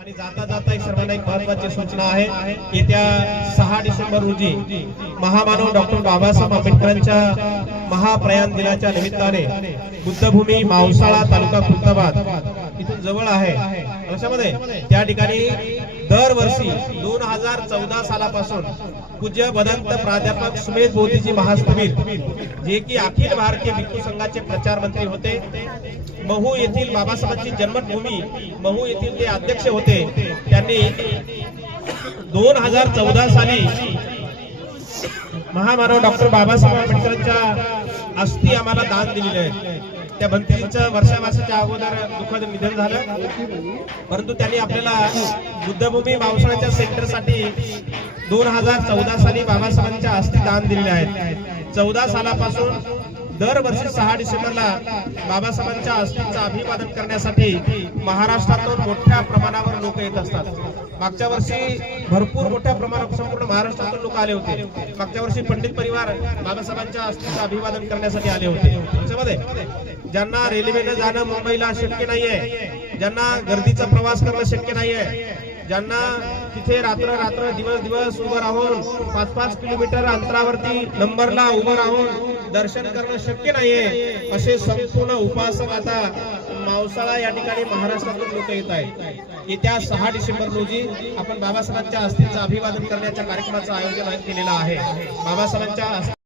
आणि जाता जाता सर्वांना एक महत्वाची सूचना आहे येत्या सहा डिसेंबर रोजी महामानव डॉक्टर बाबासाहेब आंबेडकरांच्या महाप्रयाण दिनाच्या निमित्ताने बुद्धभूमी मावसाळा तालुका खुलताबाद इथून जवळ आहे मध्ये त्या ठिकाणी दरवर्षी दोन हजार चौदा सालापासून पूज्य भदंत प्राध्यापक सुमेश बोधीजी महास्तवीर जे की अखिल भारतीय भिक्खू संघाचे प्रचार मंत्री होते महू येथील बाबासाहेबांची जन्मभूमी महू येथील ते अध्यक्ष होते त्यांनी दोन हजार चौदा साली महामानव डॉक्टर बाबासाहेब आंबेडकरांच्या अस्थि आम्हाला दान दिलेले आहेत त्या भंतीजींचं वर्षावासाच्या अगोदर दुःखद निधन झालं परंतु त्यांनी आपल्याला बुद्धभूमी मावसाळ्याच्या सेंटरसाठी दोन हजार चौदा साली बाबासाहेबांच्या हस्ते दान दिले आहेत चौदा सालापासून दरवर्षी सहा डिसेंबरला बाबासाहेबांच्या अस्थींचं अभिवादन करण्यासाठी महाराष्ट्रातून मोठ्या प्रमाणावर लोक येत असतात मागच्या वर्षी भरपूर मोठ्या प्रमाणात संपूर्ण महाराष्ट्रातून लोक आले होते मागच्या वर्षी पंडित परिवार बाबासाहेबांच्या अस्थीचं अभिवादन करण्यासाठी आले होते त्याच्यामध्ये ज्यांना रेल्वेने जाणं मुंबईला शक्य नाहीये ज्यांना गर्दीचा प्रवास करणं शक्य नाहीये ज्यांना तिथे रात्र रात्र दिवस दिवस उभं राहून पाच पाच किलोमीटर अंतरावरती नंबरला उभं राहून दर्शन करणं शक्य नाहीये असे संपूर्ण उपासक आता मावसाळा या ठिकाणी महाराष्ट्रातून लोक येत आहेत येत्या सहा डिसेंबर रोजी आपण बाबासाहेबांच्या अस्थिंचं अभिवादन करण्याच्या कार्यक्रमाचं आयोजन केलेलं आहे बाबासाहेबांच्या